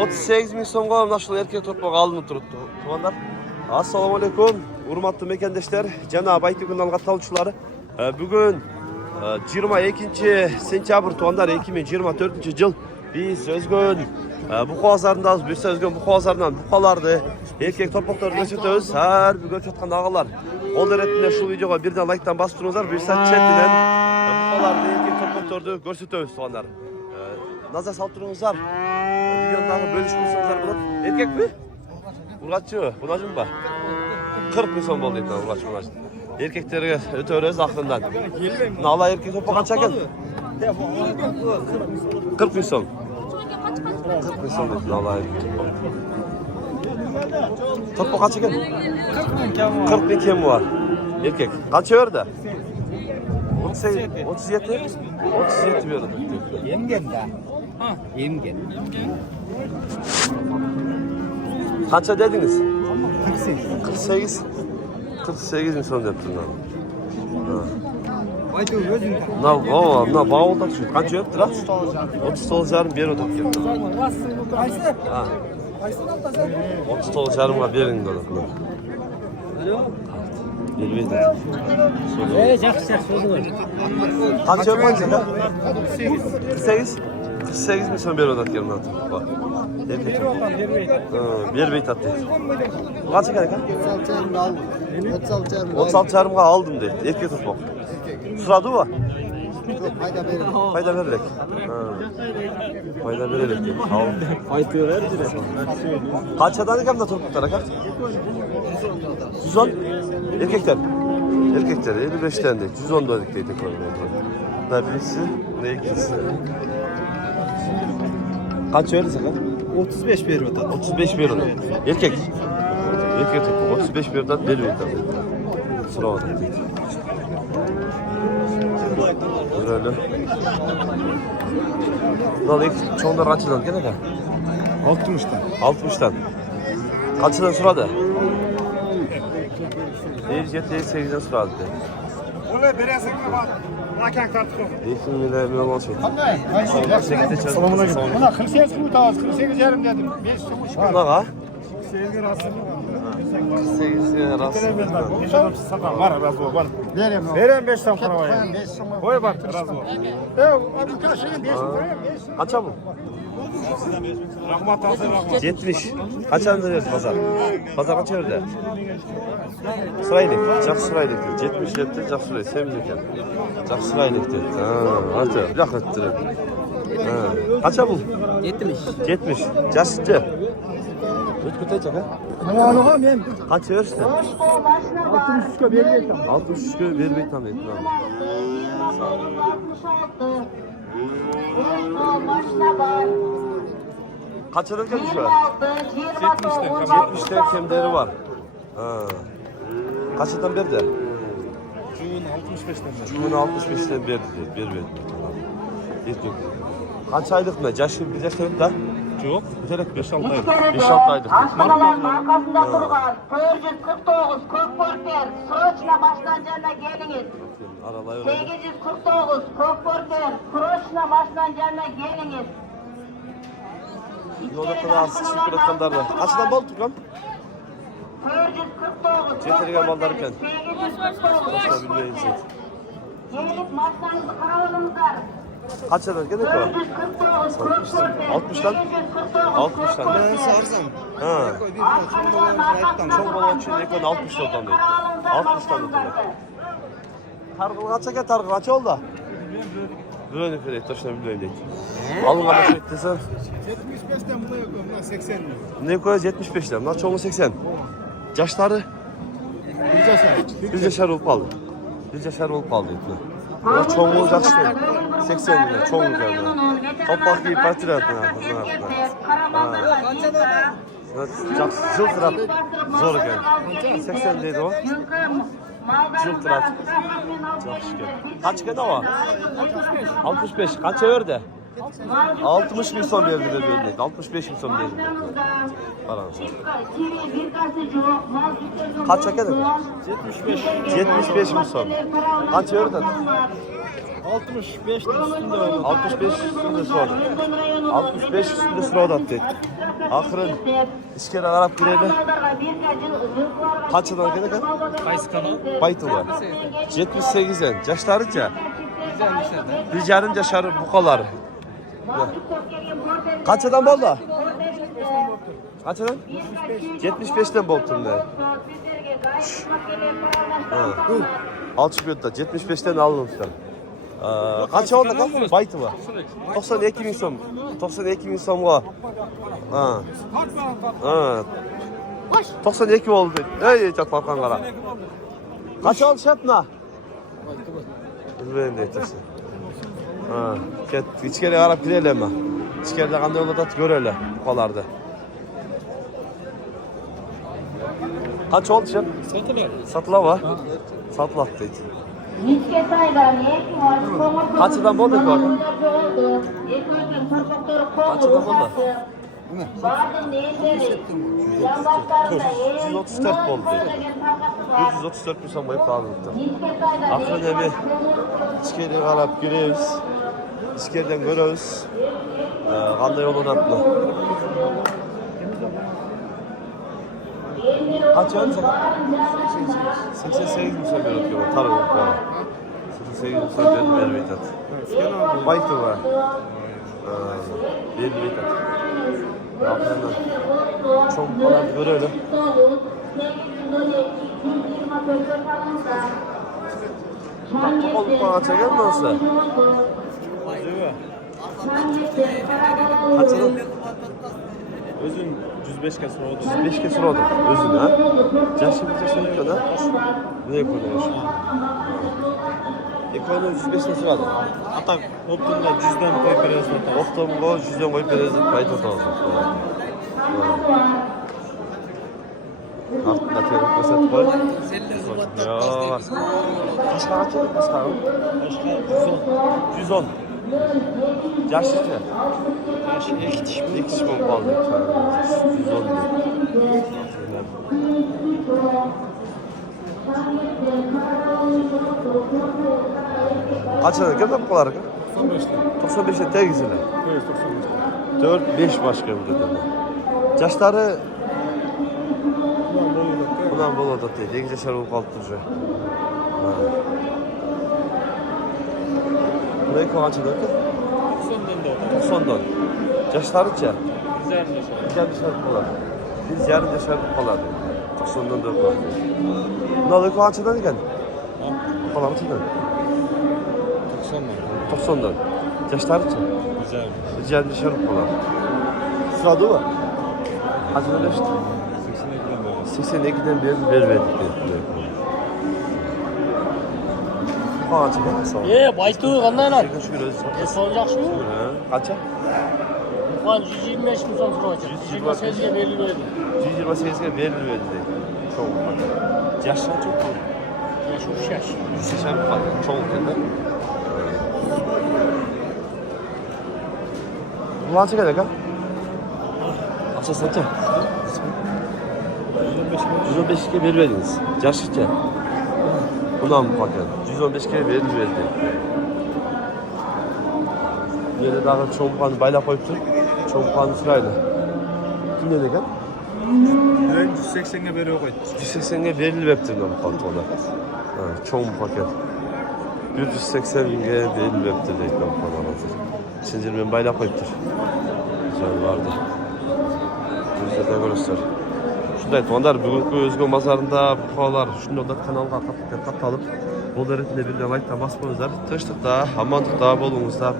38 ming so'mga mana shu erkak to'rtmoq alınıp turibdi. Tuğanlar. Assalomu alaykum. Hurmatli mekandoshlar, janob Aytu kanal qatovchilari. Bugun 22 sentyabr tuğanlar 2024 yıl biz özgün bu bozorundayız. Biz özgün bu bozorundan buqalarni erkak to'rtmoqlarni ko'rsatamiz. Har bir ko'rsatgan ağalar. Qo'l eretinde şu videoga birden like'tan basıp turinglar. Bir saat chetidan buqalarni erkak to'rtmoqlarni ko'rsatamiz tuğanlar. Nazar salib turinglar. Videolarni bölüşmüşsünüzler bular. Erkek mi? Urgatçı mı? Bunacı mı var? 40 bin son oldu etti urgatçı bunacı. Erkeklerine ötörüz aklından. Nala erkek topa kaç çekin? 40 bin son. 40 bin son dedi nala erkek topa. Topa kaç çekin? 40 bin kim var? Erkek. Kaç ördü? 37. 37 veriyordu. Yemgen de. Yemgen. Kaça dediniz? 48. 48. 48 bin son yaptın lan. Aytu özünde. Na bağolda şu. Kaç yaptı lan? 30 olacağım bir odak geldi. Ayse. Ha. Ayse alta sen. 30 olacağım birin odak. Elbette. Yaxşı sözü. Kaç yaptın lan? 48. 48 bin son bir odak geldi. Bak. Bir beyt attı. Kaça geldi kan? 36 çarmıha aldım dedi. Erkek tutmak. Sıradı mı? Fayda vererek. Fayda vererek dedi. Aldım. Aytu verdi. Kaçadan iken de topuklara kaç? 110. Erkekler. Erkekler 55'ten de 110 dedik dedik. Ne birisi ne ikisi. Kaç öyle sakın? 35 veriyor da. 35 bir oda. Erkek. Erkek topu. 35 bir oda deli bir oda. Sıra oda. Böyle. Lan ilk çoğunda kaçıdan gene de? 60'tan. 60'tan. Kaçıdan sırada? 58'den sırada. Ola beresin bak. Lakin kartı. Eğitimle mühim şey. Selamun aleyküm. Ona 48 kuru tavaz, 48 yarım dedim. 5 somuş var. Bak ha. 48 arasını. 8 arası. Satan var razı ol var. Verem 5 tam para var. Koy bak razı ol. Abi kaşığın 5 koyayım 5. Kaça bu? Rahmat hazır rahmat. 70. Kaça veriyoruz pazar? Pazar kaça verdi? Sıraylık. Cak sıraylık. 70 etti. Cak sıraylık. Sevmeyecek yani. Cak sıraylık dedi. Hadi. Cak ettirin. Kaça bu? 70. 70. Casıcı. Ötkütecek ha? Allah'ım ben. Kaç ver işte? 63'e bir beyt tam. 63 bir beyt tam ettim abi. Kaç adet gelmiş var? 70'ten kemderi var. Kaç adet verdi? Cumhur'un 65'ten verdi. Bir verdi. Kaç aylık mı? Bir yaşlarım da? Yok. Güzel 5-6 aylık. 5-6 aylık. Aşkanaların arkasında durgan 449 Kokporter Sroçna başlanacağına geliniz. 849 Kokporter Sroçna başlanacağına geliniz. Yolda kadar az çıkıp bırakanlar var. Kaçtan bal tutkam? 449 Çetirgen balları ken. 849 Gelip maçlarınızı karavalımızlar. Kaç adet gerek var? 60'tan? 60'tan. Ben sarsam. Ha. Çok bol için ekon 60 oldan değil. 60'tan oldu. Targıl kaça ke targıl kaç oldu? Böyle nefret taşına bilmem değil. Alın kadar şey ettiyse. 75'ten buna yok, buna 80 diyor. Ne koyacağız 75'ten? Bunlar çoğu 80. Yaşları? 100 yaşar olup aldı. 100 yaşar olup aldı. Bunlar çoğu olacak şey. 80 lira çoğu geldi. Toprak gibi partiler yaptı. Жылтырап zor geldi. 80 dedi o. Жылтырап. Kaç kere var? 65. Kaça verdi? 60 bin son verdi de böyle. 65 bin son verdi. Kaç çeker mi? 75 bin son. Kaç verdi? 65'ten üstünde oldu. 65 üstünde sonra. 65 üstünde sıra attı. Akırın iskere karab gireli. Kaçadan gene kan? Qaysi kanal? Baytılar. 78'den. Yaşlarınca? Bir yarım yaşarı bukalar. Kaçadan boldu? Kaçadan? 75'ten boltun ne? Al çıkıyordu da 75'ten alınmışlar. Kaç oldu kan? Baytı var. 92 bin som. 92 bin som var. Ha. Ha. 92 oldu. Ey çok bakan kara. Kaç oldu şapna? Ben de etsin. Ha. Ket içeri arap girelim mi? İçeride kanday oldu da görelim bu kadardı. Kaç oldu şap? Satıla var. Satılattı. Kaçıdan boldu ki orada? Kaçıdan boldu? 134 boldu. 134 milyon boyu pahalılıktı. Akırın evi içkeri karab gireyiz. İçkeriden görüyoruz. Kanday yolun atlı. Kaç yıl sana? 88 milyon veriyor. Tarım bana. 88 milyon veriyor. Baytı var. Veriyor. Aklımdan çok falan görelim. Olup bana çeker mi olsa? Kaçalım? Özün 105 kesir oldu. 105 kesir oldu. Özün ha? Yaşımızda söylüyor da. Ne ekonomi? Ekonomi 105 kesir oldu. Hatta optumda 100'den koyup biraz da. Optum o 100'den koyup biraz da kayıt atalım. Altında terim kısat koy. Ya. Başka kaç yıl? Başka 110. Yaşlı ne? Yaşı ilk diş. İlk iş mi kaldı? 110 diyor. Kaç lira geldi bu kadar? 95'te. 95'te tek izine. Evet 95'te. 4-5 başka bir dedim. Yaşları bundan bol odat değil. 8 yaşar olup kalıp duruyor. Burayı kaç lira? 90'dan da oldu. 90'dan. Yaşlarınca? Güzel yaşar. Biz yarım yaşar bular. Biz yarım yaşar bular. 90'dan 4 var. Ne oluyor kaçından iken? Kalan mısın? 90'dan. 90'dan. Yaşlarınca? Güzel. Biz yarım yaşar bular. Sırada mı? Kaçından yaşlı? 82'den beri verdik. Kaçından sağ ol. Baytu qanday lan? Şükür özür. Son yaxshimi? Kaça? Buxan 125 ming so'm so'rayapti. 128 ga berilib 128'e verilmedi. Çok fazla. Yaşlar çok fazla. Shu yash. 180 fazla. Çok fazla. Bu kaça kadar? Aşağı satacak. 115'e verilmediniz. Yaşlıca. Bundan mı bakın? 115'e verilmedi. Yerde daha çoğunluğunu bayla koyup dur. Çoğunluğunu sırayla. Kim ne degan? Ben 180'e veriyor koydu. 180'e verilmeptir bu kontrolda. Çoğun paket. 180'e verilmeptir deyip bu kontrolda. Şimdi ben bayla koyuptur. Güzel vardı. Yüzlerden görüşler. Şunday tuğanlar bugünkü Özgü Mazarı'nda bu kovalar şunda da kanalga kapatalım. Bol eretinde bir like da basmanızlar. Tıştıkta, amandıkta bolunuzlar.